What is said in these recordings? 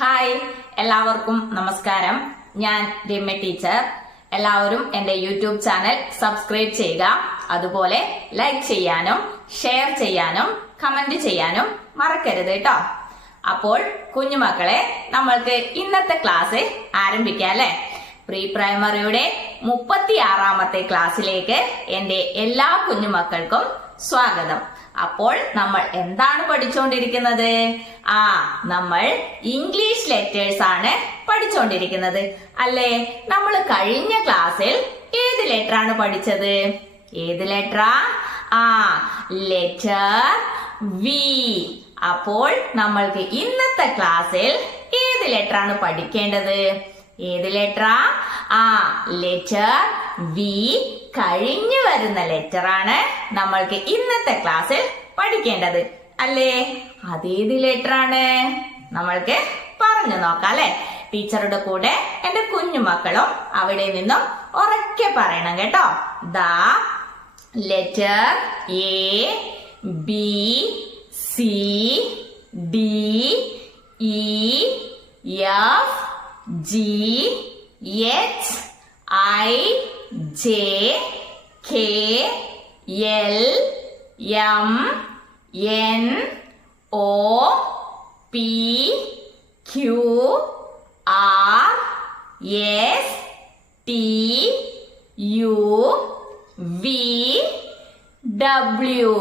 Hi, എല്ലാവർക്കും നമസ്കാരം. ഞാൻ രമ്യ ടീച്ചർ. എല്ലാവരും എന്റെ യൂട്യൂബ് ചാനൽ സബ്സ്ക്രൈബ് ചെയ്യുക. അതുപോലെ ലൈക്ക് ചെയ്യാനും ഷെയർ ചെയ്യാനും കമന്റ് ചെയ്യാനും മറക്കരുത് കേട്ടോ. അപ്പോൾ കുഞ്ഞുമക്കളെ, നമ്മൾക്ക് ഇന്നത്തെ ക്ലാസ് ആരംഭിക്കാം അല്ലെ? പ്രീ പ്രൈമറിയുടെ 36ാമത്തെ ക്ലാസ്സിലേക്ക് എന്റെ എല്ലാ കുഞ്ഞുമക്കൾക്കും സ്വാഗതം. അപ്പോൾ നമ്മൾ എന്താണ് പഠിച്ചുകൊണ്ടിരിക്കുന്നത്? നമ്മൾ ഇംഗ്ലീഷ് ലെറ്റേഴ്സ് ആണ് പഠിച്ചുകൊണ്ടിരിക്കുന്നത് അല്ലേ? നമ്മൾ കഴിഞ്ഞ ക്ലാസ്സിൽ ഏത് ലെറ്റർ ആണ് പഠിച്ചത്? ഏത് ലെറ്ററാ? Letter V. അപ്പോൾ നമ്മൾക്ക് ഇന്നത്തെ ക്ലാസ്സിൽ ഏത് ലെറ്റർ ആണ് പഠിക്കേണ്ടത്? ഏത് ലെറ്ററാ? ലെറ്റർ വി കഴിഞ്ഞു വരുന്ന ലെറ്റർ ആണ് നമ്മൾക്ക് ഇന്നത്തെ ക്ലാസ്സിൽ പഠിക്കേണ്ടത് അല്ലേ? അതേത് ലെറ്റർ ആണ് നമ്മൾക്ക് പറഞ്ഞു നോക്കാം അല്ലെ? ടീച്ചറുടെ കൂടെ എന്റെ കുഞ്ഞുമക്കളും അവിടെ നിന്നും ഉറക്കെ പറയണം കേട്ടോ. ദാ letter A, B, C, D, E, F, G, H, I, J, K, L, M, N, O, P, Q, R, S, T, U, V, W.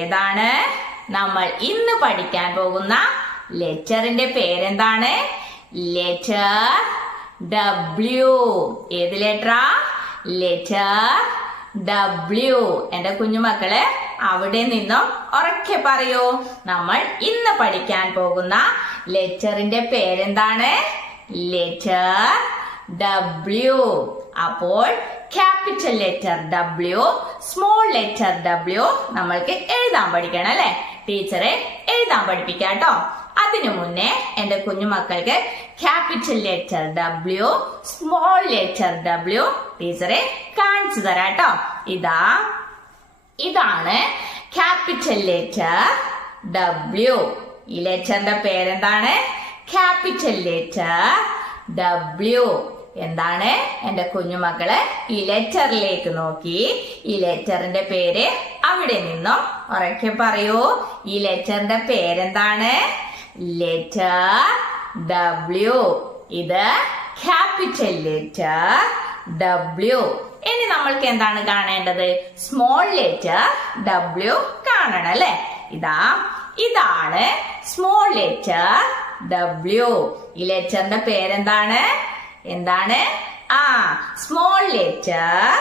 ഏതാണ് നമ്മൾ ഇന്ന് പഠിക്കാൻ പോകുന്ന ലെറ്ററിന്റെ പേരെന്താണ്? Letter W. ഏത് ലെറ്ററാ? Letter W. എന്റെ കുഞ്ഞുമക്കളെ അവിടെ നിന്നും ഉറക്കെ പറയൂ. നമ്മൾ ഇന്ന് പഠിക്കാൻ പോകുന്ന ലെറ്ററിന്റെ പേരെന്താണ്? Letter W. അപ്പോൾ capital letter W, small letter W നമ്മൾക്ക് എഴുതാൻ പഠിക്കണം അല്ലെ? ടീച്ചറെ എഴുതാൻ പഠിപ്പിക്കാം കേട്ടോ. അതിനു മുന്നേ എന്റെ കുഞ്ഞുമക്കൾക്ക് capital letter W, small letter W ടീച്ചറെ കാണിച്ചു തരാം കേട്ടോ. ഇതാണ് ക്യാപിറ്റൽ ലെറ്റർ ഡബ്ല്യു. ഈ ലെറ്ററിന്റെ പേരെന്താണ്? Capital letter W. എന്താണ് എന്റെ കുഞ്ഞുമക്കളെ? ഈ ലെറ്ററിലേക്ക് നോക്കി ഈ ലെറ്ററിന്റെ പേര് അവിടെ നിന്നും ഉറക്കെ പറയൂ. ഈ ലെറ്ററിന്റെ പേരെന്താണ്? Letter W. ഇത് ക്യാപിറ്റൽ ലെറ്റർ ഡബ്ല്യു. ഇനി നമ്മൾക്ക് എന്താണ് കാണേണ്ടത്? സ്മോൾ ലെറ്റർ ഡബ്ല്യു കാണണം അല്ലെ? ഇതാണ് സ്മോൾ ലെറ്റർ ഡബ്ല്യു. ഈ ലെറ്ററിന്റെ പേരെന്താണ്? എന്താണ്? Small letter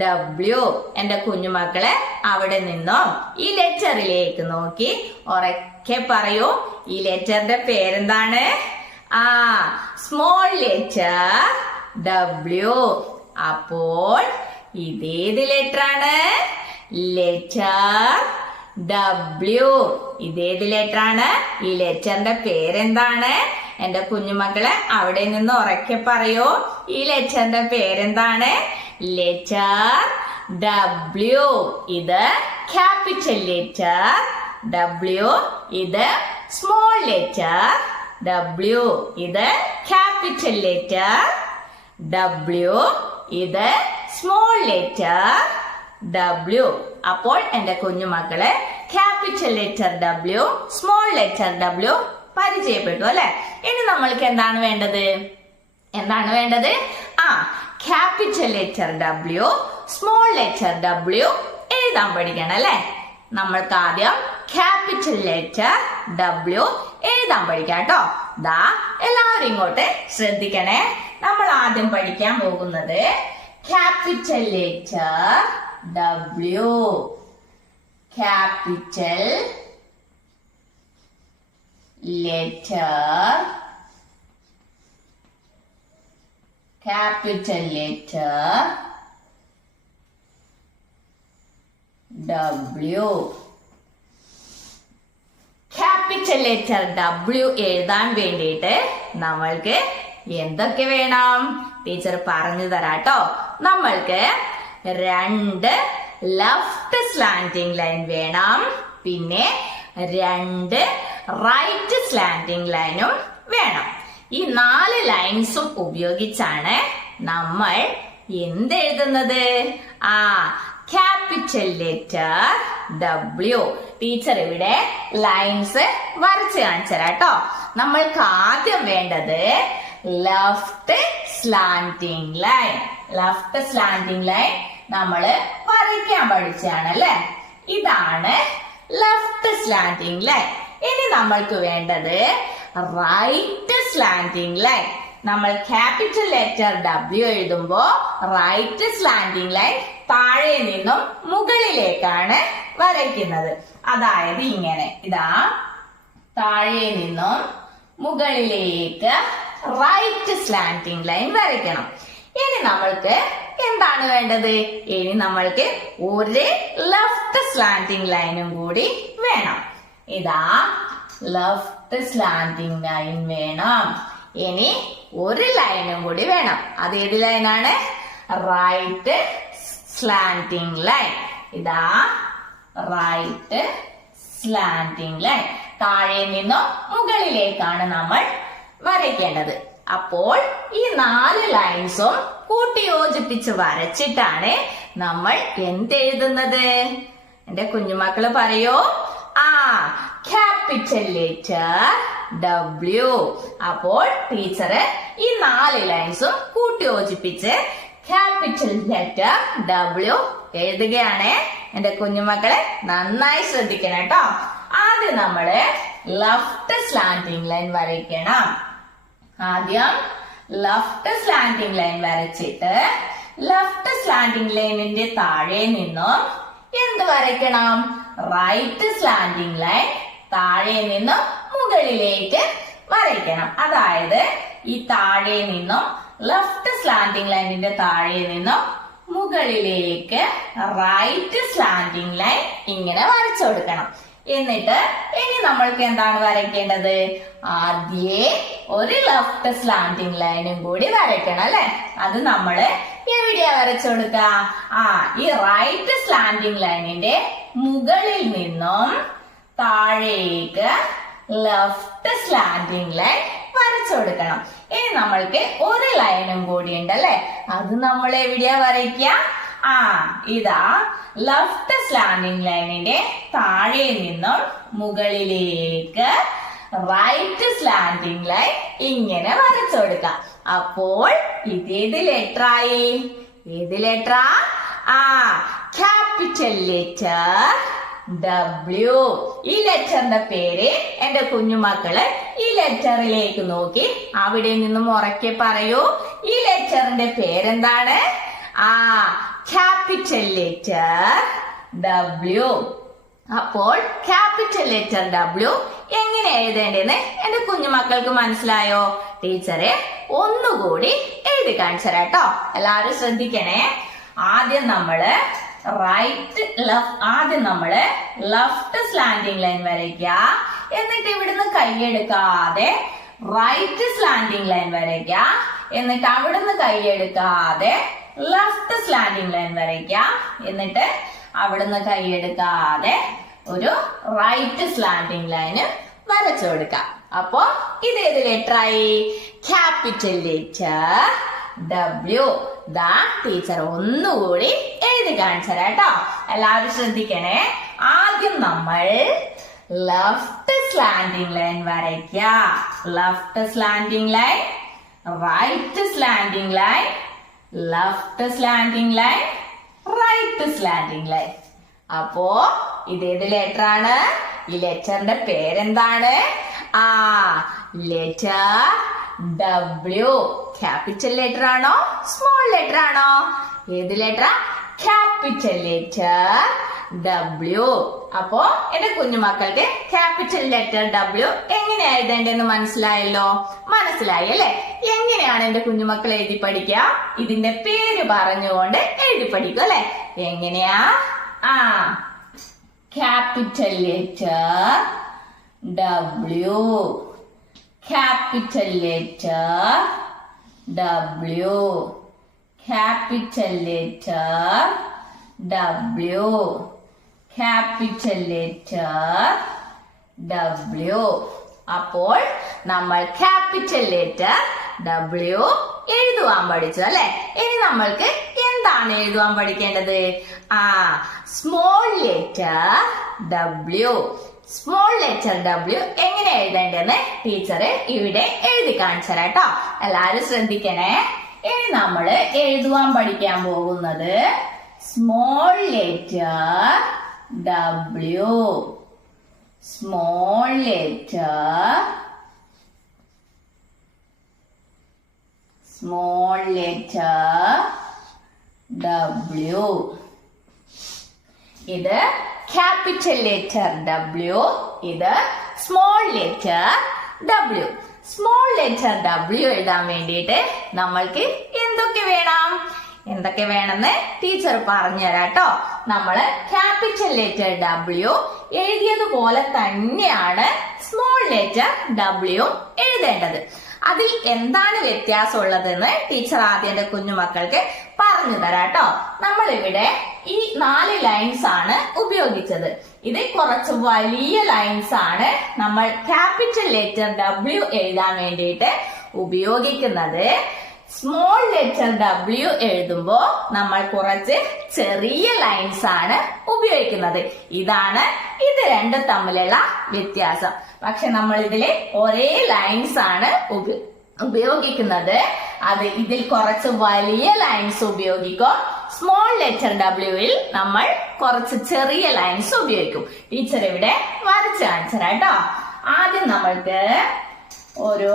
W. എന്റെ കുഞ്ഞുമക്കളെ അവിടെ നിന്നും ഈ ലെറ്ററിലേക്ക് നോക്കി ഉറക്കെ പറയൂ. ഈ ലെറ്ററിന്റെ പേരെന്താണ്? Small letter W. അപ്പോൾ ഇതേത് ലെറ്റർ ആണ്? Letter W. ഇതേത് ലെറ്റർ ആണ്? ഈ ലെറ്ററിന്റെ പേരെന്താണ്? എന്റെ കുഞ്ഞുമക്കളെ അവിടെ നിന്ന് ഉറക്കെ പറയൂ. ഈ ലെറ്ററിന്റെ പേരെന്താണ്? Letter W. ഇത് ക്യാപിറ്റൽ ലെറ്റർ ഡബ്ല്യു. ഇത് സ്മോൾ ലെറ്റർ ഡബ്ല്യു. ഇത് ക്യാപിറ്റൽ ലെറ്റർ ഡബ്ല്യു. ഇത് സ്മോൾ ലെറ്റർ ഡബ്ല്യു. അപ്പോൾ എന്റെ കുഞ്ഞുമക്കളെ capital letter W, small letter W പരിചയപ്പെട്ടു അല്ലെ? ഇനി നമ്മൾക്ക് എന്താണ് വേണ്ടത്? Capital letter W, small letter W എഴുതാൻ പഠിക്കണം അല്ലെ? നമ്മൾക്ക് ആദ്യം ക്യാപിറ്റൽ ലെറ്റർ ഡബ്ല്യു എഴുതാൻ പഠിക്കാം കേട്ടോ. എല്ലാവരും ഇങ്ങോട്ട് ശ്രദ്ധിക്കണേ. നമ്മൾ ആദ്യം പഠിക്കാൻ പോകുന്നത് capital letter W. Capital letter W. Capital letter W എഴുതാൻ വേണ്ടിയിട്ട് നമ്മൾക്ക് എന്തൊക്കെ വേണം? ടീച്ചർ പറഞ്ഞു തരാട്ടോ. നമ്മൾക്ക് 2 ലെഫ്റ്റ് സ്ലാന്റിംഗ് ലൈൻ വേണം. പിന്നെ 2 റൈറ്റ് സ്ലാന്റിംഗ് ലൈനും വേണം. ഈ 4 ലൈൻസും ഉപയോഗിച്ചാണ് നമ്മൾ എന്തെഴുതുന്നത്? Capital letter W. ടീച്ചർ ഇവിടെ ലൈൻസ് വരച്ച് കാണിച്ചു തരാം കേട്ടോ. നമ്മൾക്ക് ആദ്യം വേണ്ടത് left slanting line. Left slanting line നമ്മള് വരയ്ക്കാൻ പഠിച്ചാണ് അല്ലെ. ഇതാണ് ലെഫ്റ്റ് സ്ലാന്റിംഗ് ലൈൻ. ഇനി നമ്മൾക്ക് വേണ്ടത് റൈറ്റ് സ്ലാന്റിംഗ് ലൈൻ. നമ്മൾ ക്യാപിറ്റൽ ലെറ്റർ W എഴുതുമ്പോ റൈറ്റ് സ്ലാന്റിംഗ് ലൈൻ താഴെ നിന്നും മുകളിലേക്കാണ് വരയ്ക്കുന്നത്. അതായത് ഇങ്ങനെ, ഇതാ താഴെ നിന്നും മുകളിലേക്ക് റൈറ്റ് സ്ലാന്റിംഗ് ലൈൻ വരയ്ക്കണം. ഇനി നമ്മൾക്ക് എന്താണ് വേണ്ടത്? ഇനി നമ്മൾക്ക് ഒരു ലെഫ്റ്റ് സ്ലാന്റിംഗ് ലൈനും കൂടി വേണം. ഇതാ ലെഫ്റ്റ് സ്ലാന്റിംഗ് ലൈൻ വേണം. ഇനി ഒരു ലൈനും കൂടി വേണം. അത് ഏത് ലൈനാണ്? Right slanting line. ഇതാ റൈറ്റ് സ്ലാന്റിംഗ് ലൈൻ. താഴെ നിന്നും മുകളിലേക്കാണ് നമ്മൾ വരയ്ക്കേണ്ടത്. അപ്പോൾ ഈ 4 ലൈൻസും കൂട്ടിയോജിപ്പിച്ച് വരച്ചിട്ടാണ് നമ്മൾ എന്തെഴുതുന്നത്? എന്റെ കുഞ്ഞുമക്കള് പറയോ? Capital letter W. അപ്പോൾ ടീച്ചർ ഈ 4 ലൈൻസും കൂട്ടിയോജിപ്പിച്ച് ക്യാപിറ്റൽ ലെറ്റർ W എഴുതുകയാണ്. എന്റെ കുഞ്ഞുമക്കളെ നന്നായി ശ്രദ്ധിക്കണം കേട്ടോ. ആദ്യം നമ്മള് ലെഫ്റ്റ് സ്ലാന്റിംഗ് ലൈൻ വരയ്ക്കണം. ആദ്യം ലെഫ്റ്റ് സ്ലാന്റിംഗ് ലൈൻ വരച്ചിട്ട് ലെഫ്റ്റ് സ്ലാന്റിംഗ് ലൈനിന്റെ താഴെ നിന്നും എന്ത് വരയ്ക്കണം? റൈറ്റ് സ്ലാന്റിംഗ് ലൈൻ താഴെ നിന്നും മുകളിലേക്ക് വരയ്ക്കണം. അതായത് ഈ താഴെ നിന്നും ലെഫ്റ്റ് സ്ലാന്റിംഗ് ലൈനിന്റെ താഴെ നിന്നും മുകളിലേക്ക് റൈറ്റ് സ്ലാന്റിംഗ് ലൈൻ ഇങ്ങനെ വരച്ചു കൊടുക്കണം. എന്നിട്ട് ഇനി നമ്മൾക്ക് എന്താണ് വരയ്ക്കേണ്ടത്? ആദ്യേ ഒരു ലെഫ്റ്റ് സ്ലാന്റിംഗ് ലൈനും കൂടി വരയ്ക്കണം അല്ലെ. അത് നമ്മള് എവിടെയാ വരച്ചു കൊടുക്ക? ഈ റൈറ്റ് സ്ലാന്റിംഗ് ലൈനിന്റെ മുകളിൽ നിന്നും താഴേക്ക് ലെഫ്റ്റ് സ്ലാന്റിംഗ് ലൈൻ വരച്ചു കൊടുക്കണം. ഇനി നമ്മൾക്ക് ഒരു ലൈനും കൂടി ഉണ്ടല്ലേ. അത് നമ്മൾ എവിടെയാ വരയ്ക്കുക? ഇതാ ലെഫ്റ്റ് സ്ലാന്റിംഗ് ലൈനിന്റെ താഴെ നിന്നും മുകളിലേക്ക് റൈറ്റ് സ്ലാന്റിംഗ് ലൈൻ ഇങ്ങനെ വരച്ചു കൊടുക്കാം. അപ്പോൾ ഇതേത് ലെറ്റർ ആയി? ഏത് ലെറ്ററാ? Capital letter W. ഈ ലെറ്ററിന്റെ പേര് എന്റെ കുഞ്ഞുമക്കള് ഈ ലെറ്ററിലേക്ക് നോക്കി അവിടെ നിന്നും ഉറക്കെ പറയൂ. ഈ ലെറ്ററിന്റെ പേരെന്താണ്? Capital letter W. അപ്പോൾ ക്യാപിറ്റൽ ലെറ്റർ W എങ്ങനെ എഴുതേണ്ടെന്ന് എന്റെ കുഞ്ഞുമക്കൾക്ക് മനസ്സിലായോ? ടീച്ചറെ ഒന്നുകൂടി എഴുതി കാണിച്ചു തരാം കേട്ടോ. എല്ലാവരും ശ്രദ്ധിക്കണേ. ആദ്യം നമ്മള് ലെഫ്റ്റ് സ്ലാന്റിംഗ് ലൈൻ വരയ്ക്കുക. എന്നിട്ട് ഇവിടുന്ന് കൈയെടുക്കാതെ റൈറ്റ് സ്ലാന്റിംഗ് ലൈൻ വരയ്ക്കുക. എന്നിട്ട് അവിടുന്ന് കൈയെടുക്കാതെ ലെഫ്റ്റ് സ്ലാന്റിംഗ് ലൈൻ വരയ്ക്കുക. എന്നിട്ട് അവിടുന്ന് കൈയെടുക്കാതെ ഒരു റൈറ്റ് സ്ലാന്റിംഗ് ലൈന് വരച്ചു കൊടുക്കുക. അപ്പോ ഇതേത് ലെറ്റർ ആയി? Capital letter W. ദാ ടീച്ചർ ഒന്നുകൂടി എഴുതി കാണിച്ചു തരാം കേട്ടോ. എല്ലാവരും ശ്രദ്ധിക്കണേ. ആദ്യം നമ്മൾ ലെഫ്റ്റ് സ്ലാന്റിംഗ് ലൈൻ വരയ്ക്കുക. Left slanting line, right slanting line, left slanting line, right slanting line. അപ്പോ ഇതേത് ലെറ്റർ ആണ്? ഈ ലെറ്ററിന്റെ പേരെന്താണ്? Letter W. ക്യാപിറ്റൽ ലെറ്റർ ആണോ സ്മോൾ ലെറ്റർ ആണോ? ഏത് ലെറ്റർ? Capital letter W. അപ്പോ എന്റെ കുഞ്ഞുമക്കൾക്ക് ക്യാപിറ്റൽ ലെറ്റർ W എങ്ങനെ എഴുതേണ്ടെന്ന് മനസ്സിലായല്ലോ. മനസ്സിലായി അല്ലെ? എങ്ങനെയാണ് എന്റെ കുഞ്ഞുമക്കൾ എഴുതി പഠിക്കുക? ഇതിന്റെ പേര് പറഞ്ഞുകൊണ്ട് എഴുതി പഠിക്കും അല്ലെ. എങ്ങനെയാ? Capital letter W. capital letter W, capital letter W, capital letter W. അപ്പോൾ നമ്മൾ ക്യാപിറ്റൽ ലെറ്റർ W എഴുതുവാൻ പഠിച്ചു അല്ലെ. ഇനി നമ്മൾക്ക് എന്താണ് എഴുതുവാൻ പഠിക്കേണ്ടത്? Small letter W. Small letter W എങ്ങനെ എഴുതേണ്ടെന്ന് ടീച്ചർ ഇവിടെ എഴുതി കാണിച്ചു തരാം കേട്ടോ. എല്ലാരും ശ്രദ്ധിക്കണേ. ഇനി നമ്മൾ എഴുതുവാൻ പഠിക്കാൻ പോകുന്നത് small letter W. Small letter W. ഇത് ക്യാപിറ്റൽ ലെറ്റർ W. ഇത് small letter W. Small letter W എഴുതാൻ വേണ്ടിയിട്ട് നമ്മൾക്ക് എന്തൊക്കെ വേണമെന്ന് ടീച്ചർ പറഞ്ഞു തരാം കേട്ടോ. നമ്മള് ക്യാപിറ്റൽ ലെറ്റർ W എഴുതിയതുപോലെ തന്നെയാണ് സ്മോൾ ലെറ്റർ W എഴുതേണ്ടത്. അതിൽ എന്താണ് വ്യത്യാസം ഉള്ളതെന്ന് ടീച്ചർ ആദ്യം എന്റെ കുഞ്ഞുമക്കൾക്ക് പറഞ്ഞു തരാം കേട്ടോ. നമ്മളിവിടെ ഈ 4 ലൈൻസ് ആണ് ഉപയോഗിച്ചത്. ഇത് കുറച്ച് വലിയ ലൈൻസ് ആണ് നമ്മൾ ക്യാപിറ്റൽ ലെറ്റർ W എഴുതാൻ വേണ്ടിയിട്ട് ഉപയോഗിക്കുന്നത്. സ്മോൾ ലെറ്റർ W എഴുതുമ്പോ നമ്മൾ കുറച്ച് ചെറിയ ലൈൻസ് ആണ് ഉപയോഗിക്കുന്നത്. ഇത് രണ്ടും തമ്മിലുള്ള വ്യത്യാസം. പക്ഷെ നമ്മൾ ഇതില് ഒരേ ലൈൻസ് ആണ് ഉപയോഗിക്കുന്നത്. ഇതിൽ കുറച്ച് വലിയ ലൈൻസ് ഉപയോഗിക്കും. സ്മോൾ ലെറ്റർ Wയിൽ നമ്മൾ കുറച്ച് ചെറിയ ലൈൻസ് ഉപയോഗിക്കും. ടീച്ചർ ഇവിടെ വരച്ച് കാണിച്ചുതരാം കേട്ടോ. ആദ്യം നമ്മൾക്ക് ഒരു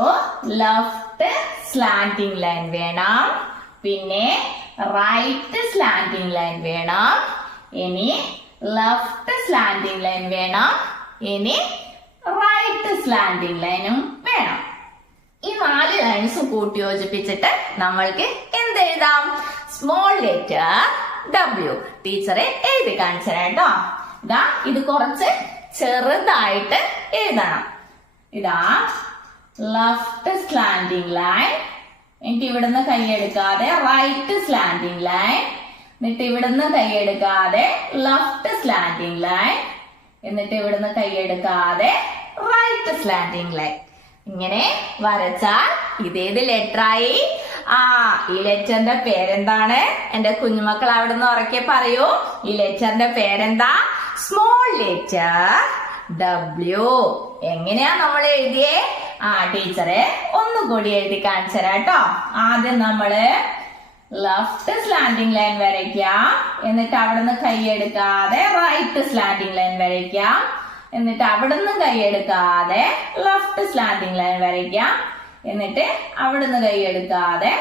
ലെഫ്റ്റ് സ്ലാന്റിംഗ് ലൈൻ വേണം, പിന്നെ റൈറ്റ് സ്ലാന്റിംഗ് ലൈൻ വേണം, ഇനി ലെഫ്റ്റ് സ്ലാന്റിംഗ് ലൈൻ വേണം, ഇനി റൈറ്റ് സ്ലാന്റിംഗ് ലൈനും വേണം. ഈ 4 ലൈൻസ് കൂട്ടി യോജിപ്പിച്ചിട്ട് നമ്മൾക്ക് എന്തെഴുതാം? Small letter W. ടീച്ചറെ എഴുതി കാണിച്ചു തരാം കേട്ടോ. ഇത് കുറച്ച് ചെറുതായിട്ട് എഴുതണം. ലെഫ്റ്റ് സ്ലാന്റിംഗ് ലൈൻ, എന്നിട്ട് ഇവിടുന്ന് കൈയെടുക്കാതെ റൈറ്റ് സ്ലാന്റിംഗ് ലൈൻ, എന്നിട്ട് ഇവിടുന്ന് കൈയെടുക്കാതെ ലെഫ്റ്റ് സ്ലാന്റിംഗ് ലൈൻ, എന്നിട്ട് ഇവിടുന്ന് കൈയെടുക്കാതെ റൈറ്റ് സ്ലാന്റിംഗ് ലൈൻ. ഇങ്ങനെ വരച്ചാൽ ഇതേത് ലെറ്ററായി? ഈ ലെറ്ററിന്റെ പേരെന്താണ്? എന്റെ കുഞ്ഞുമക്കൾ അവിടെ നിന്ന് ഉറക്കെ പറയൂ. ഈ ലെറ്ററിന്റെ പേരെന്താ? Small letter W. എങ്ങനെയാ നമ്മൾ എഴുതിയേ? ടീച്ചറെ ഒന്നുകൂടി എഴുതി കാണിച്ചു തരാം കേട്ടോ. ആദ്യം നമ്മള് ലെഫ്റ്റ് സ്ലാന്റിംഗ് ലൈൻ വരയ്ക്കാം, എന്നിട്ട് അവിടുന്ന് കൈയെടുക്കാതെ റൈറ്റ് സ്ലാന്റിംഗ് ലൈൻ വരയ്ക്കാം, എന്നിട്ട് അവിടുന്ന് കൈയെടുക്കാതെ ലെഫ്റ്റ് സ്ലാന്റിംഗ് ലൈൻ വരയ്ക്കാം, എന്നിട്ട് അവിടുന്ന് കൈയെടുക്കാതെ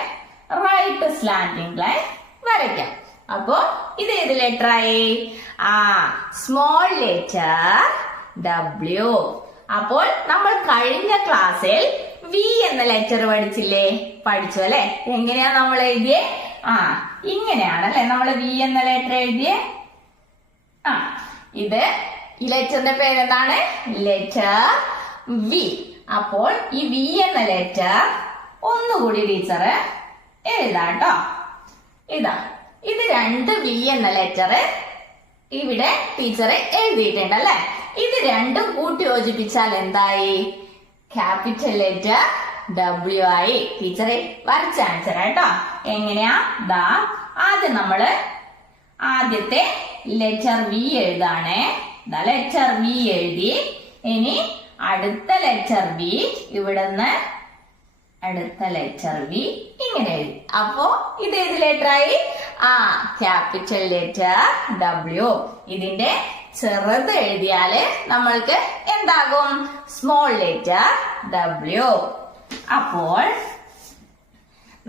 റൈറ്റ് സ്ലാന്റിംഗ് ലൈൻ വരയ്ക്കാം. അപ്പോ ഇത് ഏത് ലെറ്ററായി? Small letter W. അപ്പോൾ നമ്മൾ കഴിഞ്ഞ ക്ലാസ്സിൽ V എന്ന ലെറ്റർ പഠിച്ചു അല്ലെ? എങ്ങനെയാ നമ്മൾ എഴുതിയേ? ഇങ്ങനെയാണല്ലേ നമ്മൾ V എന്ന ലെറ്റർ എഴുതിയേ. ഈ ലെറ്ററിന്റെ പേരെന്താണ്? Letter V. അപ്പോൾ ഈ V എന്ന ലെറ്റർ ഒന്നുകൂടി ടീച്ചർ എഴുതാട്ടോ. ഇത് 2 V എന്ന ലെറ്റർ ഇവിടെ ടീച്ചർ എഴുതിയിട്ടുണ്ട് അല്ലെ? ഇത് രണ്ടും കൂട്ടി യോജിപ്പിച്ചാൽ എന്തായി? ക്യാപിറ്റൽ ലെറ്റർ W ആയി. ടീച്ചറെ വരച്ച് കാണിച്ചുതരാം കേട്ടോ. എങ്ങനെയാ? ആദ്യം നമ്മള് ആദ്യത്തെ ലെറ്റർ V എഴുതാണേ. ലെറ്റർ V എഴുതി. ഇനി അടുത്ത ലെറ്റർ V, ഇവിടുന്ന് അടുത്ത ലെറ്റർ V ഇങ്ങനെ എഴുതി. അപ്പോ ഇത് ഏത് ലെറ്ററായി? Capital letter W. ഇതിന്റെ ചെറുത് എഴുതിയാല് നമ്മൾക്ക് എന്താകും? Small letter W. അപ്പോൾ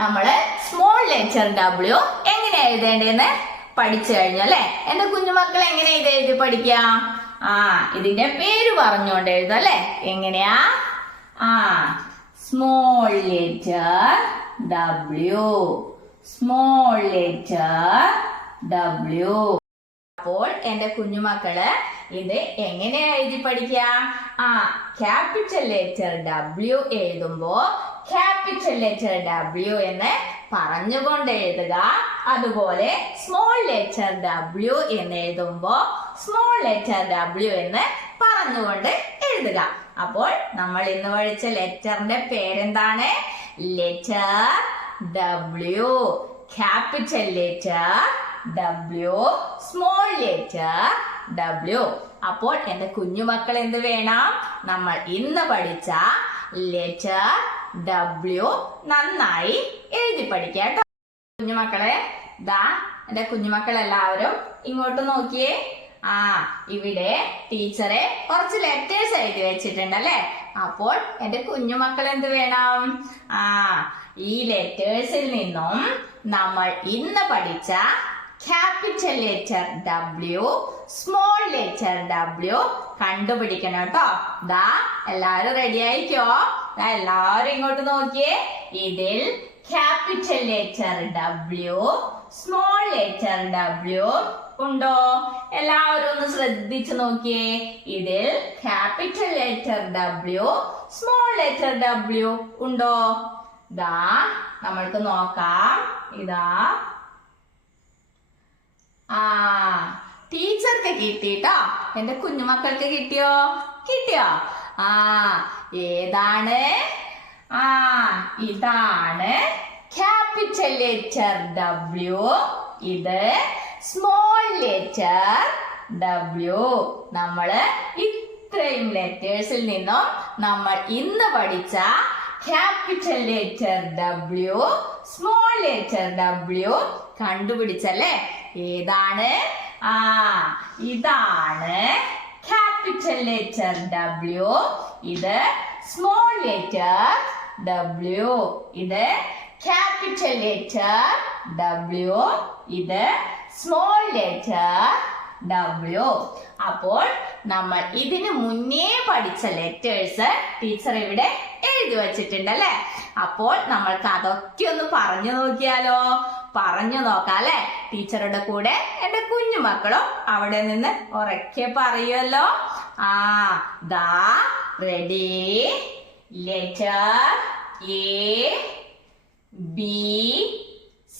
നമ്മള് സ്മോൾ ലെറ്റർ W എങ്ങനെ എഴുതേണ്ടതെന്ന് പഠിച്ചു കഴിഞ്ഞു അല്ലെ? എന്റെ കുഞ്ഞുമക്കൾ എങ്ങനെ ഇത് എഴുതി പഠിക്കാം? ഇതിന്റെ പേര് പറഞ്ഞുകൊണ്ട് എഴുതാം അല്ലെ? എങ്ങനെയാ? Small letter W. Small letter W. അപ്പോൾ എന്റെ കുഞ്ഞുമക്കള് ഇത് എങ്ങനെയാ എഴുതി പഠിക്കുക? ക്യാപിറ്റൽ ലെറ്റർ W എഴുതുമ്പോ ക്യാപിറ്റൽ ലെറ്റർ W എന്ന് പറഞ്ഞുകൊണ്ട് എഴുതുക. അതുപോലെ സ്മോൾ ലെറ്റർ W എന്ന് എഴുതുമ്പോ സ്മോൾ ലെറ്റർ W എന്ന് പറഞ്ഞുകൊണ്ട് എഴുതുക. അപ്പോൾ നമ്മൾ ഇന്ന് പഠിച്ച ലെറ്ററിന്റെ പേരെന്താണ്? Letter W. Capital letter W, small letter W. അപ്പോൾ എന്റെ കുഞ്ഞുമക്കൾ എന്ത് വേണം? നമ്മൾ ഇന്ന് പഠിച്ച ലെറ്റർ W നന്നായി എഴുതി പഠിക്കാം കേട്ടോ. കുഞ്ഞുമക്കളെ, ദാ എന്റെ കുഞ്ഞുമക്കൾ എല്ലാവരും ഇങ്ങോട്ട് നോക്കിയേ. ഇവിടെ ടീച്ചറെ കുറച്ച് ലെറ്റേഴ്സ് എഴുതി വെച്ചിട്ടുണ്ടല്ലേ. അപ്പോൾ എന്റെ കുഞ്ഞുമക്കൾ എന്ത് വേണം? ഈ ലെറ്റേഴ്സിൽ നിന്നും നമ്മൾ ഇന്ന് പഠിച്ച capital letter W, small letter W കണ്ടുപിടിക്കണം കേട്ടോ. ദാ എല്ലാരും റെഡി ആയിക്കോ. എല്ലാരും ഇങ്ങോട്ട് നോക്കിയേ. ഇതിൽ capital letter W, small letter W ഉണ്ടോ? എല്ലാവരും ഒന്ന് ശ്രദ്ധിച്ചു നോക്കിയേ. ഇതിൽ capital letter W, small letter W ഉണ്ടോ? ദാ നമ്മൾക്ക് നോക്കാം. ഇതാ ടീച്ചർക്ക് കിട്ടിട്ടോ. എന്റെ കുഞ്ഞുമക്കൾക്ക് കിട്ടിയോ? ഏതാണ്? ഇതാണ് ക്യാപിറ്റൽ ലെറ്റർ W. ഇത് സ്മോൾ ലെറ്റർ W. നമ്മള് ഇത്രയും ലെറ്റേഴ്സിൽ നിന്നും നമ്മൾ ഇന്ന് പഠിച്ച capital letter W, small letter W കണ്ടുപിടിച്ചല്ലേ? ഏതാണ്? ഇതാണ് ക്യാപിറ്റൽ ലെറ്റർ W. ഇത് സ്മോൾ ലെറ്റർ W. ഇത് ക്യാപിറ്റൽ ലെറ്റർ W. ഇത് സ്മോൾ ലെറ്റർ W. അപ്പോൾ നമ്മൾ ഇതിനു മുന്നേ പഠിച്ച ലെറ്റേഴ്സ് ടീച്ചർ ഇവിടെ എഴുതി വച്ചിട്ടുണ്ടല്ലേ. അപ്പോൾ നമ്മൾക്ക് അതൊക്കെ ഒന്ന് പറഞ്ഞു നോക്കിയാലോ? പറഞ്ഞു നോക്കാം അല്ലെ? ടീച്ചറുടെ കൂടെ എന്റെ കുഞ്ഞുമക്കളും അവിടെ നിന്ന് ഉറക്കെ പറയുമല്ലോ. ദാ ready. Letter A, B,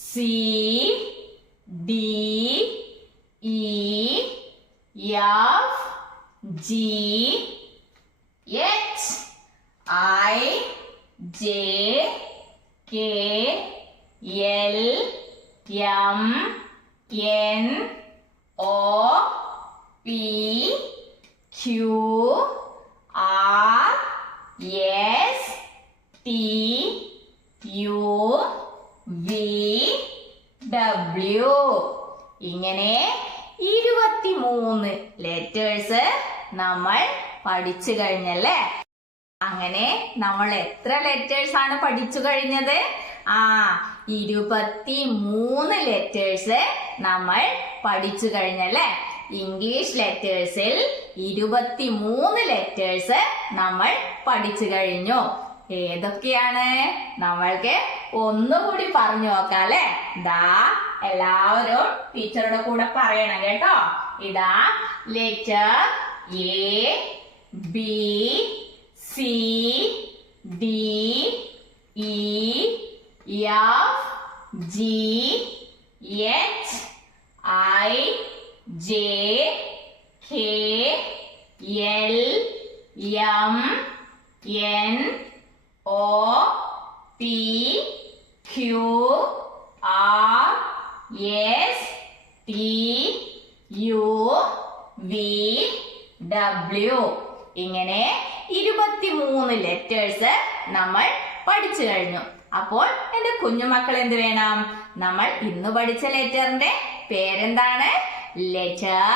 C, D, E, F, G, H, I, J, K, L, M, N, O, P, Q, R, S, T, U, V, W. ഇങ്ങനെ 23 ലെറ്റേഴ്സ് നമ്മൾ പഠിച്ചു കഴിഞ്ഞല്ലേ. അങ്ങനെ നമ്മൾ എത്ര ലെറ്റേഴ്സ് ആണ് പഠിച്ചു കഴിഞ്ഞത്? 23 ലെറ്റേഴ്സ് നമ്മൾ പഠിച്ചു കഴിഞ്ഞല്ലേ. ഇംഗ്ലീഷ് ലെറ്റേഴ്സിൽ 23 ലെറ്റേഴ്സ് നമ്മൾ പഠിച്ചു കഴിഞ്ഞു. ഏതൊക്കെയാണ്? നമ്മൾക്ക് ഒന്നുകൂടി പറഞ്ഞു നോക്കാം അല്ലെ. ദാ എല്ലാവരും ടീച്ചറുടെ കൂടെ പറയണം കേട്ടോ. ഇതാ letter A, B, C, D, E, F, G, H, I, J, K, L, M, N, O, P, Q, R, S, T, U, V, W. ഇങ്ങനെ 23 ലെറ്റേഴ്സ് നമ്മൾ പഠിച്ചു കഴിഞ്ഞു. അപ്പോൾ എന്റെ കുഞ്ഞുമക്കൾ എന്ത് വേണം? നമ്മൾ ഇന്ന് പഠിച്ച ലെറ്ററിന്റെ പേരെന്താണ്? Letter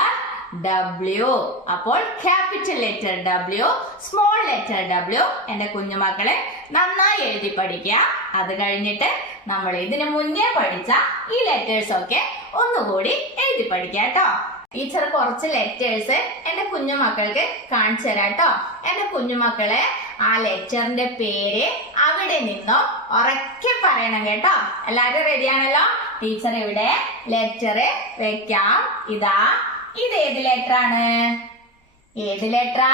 W. അപ്പോൾ capital letter W, small letter W എന്റെ കുഞ്ഞുമക്കളെ നന്നായി എഴുതി പഠിക്കുക. അത് കഴിഞ്ഞിട്ട് നമ്മൾ ഇതിനു മുന്നേ പഠിച്ച ഈ ലെറ്റേഴ്സ് ഒക്കെ ഒന്നുകൂടി എഴുതി പഠിക്കുക കേട്ടോ. ടീച്ചർ കുറച്ച് ലെറ്റേഴ്സ് എന്റെ കുഞ്ഞുമക്കൾക്ക് കാണിച്ചു തരാം കേട്ടോ. എന്റെ കുഞ്ഞുമക്കളെ ആ ലെറ്ററിന്റെ പേര് അവിടെ നിന്നും ഉറക്കെ പറയണം കേട്ടോ. എല്ലാവരും റെഡിയാണല്ലോ? ടീച്ചർ ഇവിടെ ലെറ്റർ വെക്കാം. ഇതാ, ഇത് ഏത് ലെറ്റർ ആണ്? ഏത് ലെറ്ററാ?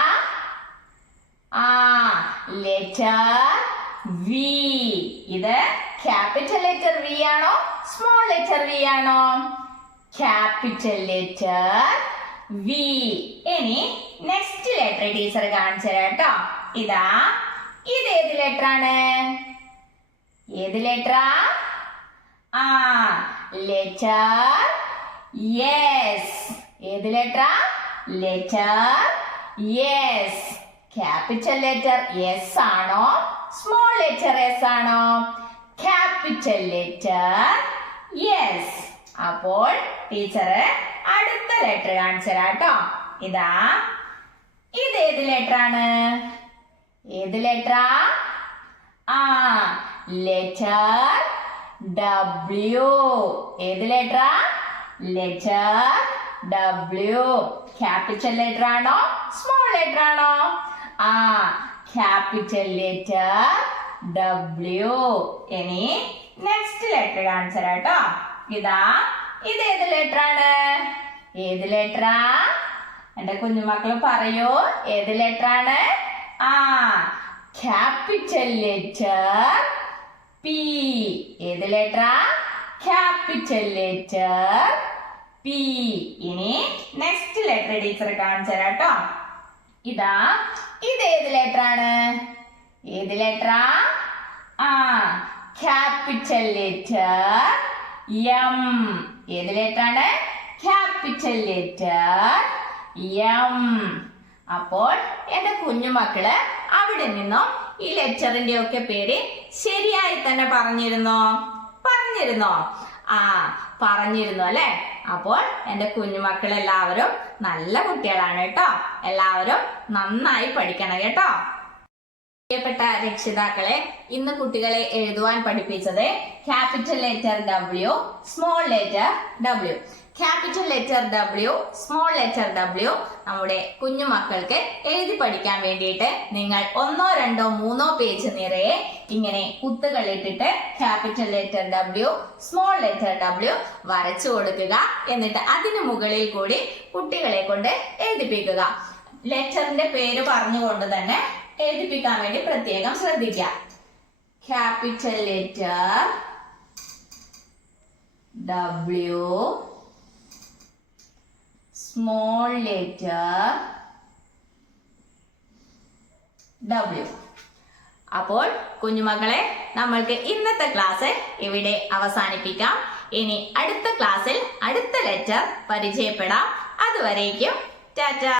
Letter V. ഇത് ക്യാപിറ്റൽ ലെറ്റർ V ആണോ സ്മോൾ ലെറ്റർ V ആണോ? Capital letter V. ഇനി നെക്സ്റ്റ് ലെറ്റർ ടീച്ചർ കാണിച്ചു തരാം കേട്ടോ. ഇതാ, ഇത് ഏത് ലെറ്റർ ആണ്? ഏത് ലെറ്ററാ? ആ, ലെറ്റർ യെസ്. ഏത് ലെറ്ററാ? Letter S. Capital letter S ആണോ സ്മോൾ ലെറ്റർ എസ് ആണോ? Capital letter S. അപ്പോൾ ടീച്ചർ അടുത്ത ലെറ്റർ കാണിച്ചു തരാം കേട്ടോ. ഇതാ, ഇത് ഏത് ലെറ്റർ ആണ്? ഏത് ലെറ്ററാ? ആ, ലെറ്റർ ഡബ്ല്യു. ഏത് ലെറ്ററാ? Letter W. ക്യാപിറ്റൽ ലെറ്റർ ആണോ സ്മോൾ ലെറ്റർ ആണോ? ആ, ക്യാപിറ്റൽ ലെറ്റർ ഡബ്ല്യു. ഇനി നെക്സ്റ്റ് ലെറ്റർ കാണിച്ചു തരാം കേട്ടോ. ഇതാ, ഇത് ഏത് ലെറ്റർ ആണ്? ഏത് ലെറ്ററാ? എന്റെ കുഞ്ഞുമക്കള് പറയൂ, ഏത് ലെറ്റർ ആണ്? ആ, ക്യാപിറ്റൽ ലെറ്റർ പി. ഏത് ലെറ്ററാ? Capital letter P. ഇനി നെക്സ്റ്റ് ലെറ്റർ ടീച്ചർ കാണിച്ചു തരാം കേട്ടോ. ഇതാ, ഇത് ഏത് ലെറ്റർ ആണ്? ഏത് ലെറ്ററാ? ആ, ക്യാപിറ്റൽ ലെറ്റർ എം. ഏത് ലെറ്റർ ആണ്? Capital letter M. അപ്പോൾ എന്റെ കുഞ്ഞുമക്കള് അവിടെ നിന്നും ഈ ലെറ്ററിന്റെ ഒക്കെ പേര് ശരിയായി തന്നെ പറഞ്ഞിരുന്നോ? ആ, പറഞ്ഞിരുന്നു അല്ലെ? അപ്പോൾ എന്റെ കുഞ്ഞുമക്കളെല്ലാവരും നല്ല കുട്ടികളാണ് കേട്ടോ. എല്ലാവരും നന്നായി പഠിക്കണം കേട്ടോ. പ്രിയപ്പെട്ട രക്ഷിതാക്കളെ, ഇന്ന് കുട്ടികളെ എഴുതുവാൻ പഠിപ്പിച്ചത് capital letter W, small letter W. Capital letter W, small letter W നമ്മുടെ കുഞ്ഞുമക്കൾക്ക് എഴുതി പഠിക്കാൻ വേണ്ടിയിട്ട് നിങ്ങൾ 1, 2, 3 പേജ് നിറയെ ഇങ്ങനെ കുത്തുകൾ ഇട്ടിട്ട് capital letter W, small letter W വരച്ചു കൊടുക്കുക. എന്നിട്ട് അതിന് മുകളിൽ കൂടി കുട്ടികളെ കൊണ്ട് എഴുതിപ്പിക്കുക. ലെറ്ററിന്റെ പേര് പറഞ്ഞുകൊണ്ട് തന്നെ എഴുതിപ്പിക്കാൻ വേണ്ടി പ്രത്യേകം ശ്രദ്ധിക്കുക. Capital letter W, small letter W. അപ്പോൾ കുഞ്ഞുമക്കളെ, നമ്മൾക്ക് ഇന്നത്തെ ക്ലാസ് ഇവിടെ അവസാനിപ്പിക്കാം. ഇനി അടുത്ത ക്ലാസ്സിൽ അടുത്ത ലെറ്റർ പരിചയപ്പെടാം. അതുവരേക്കും ടാറ്റ.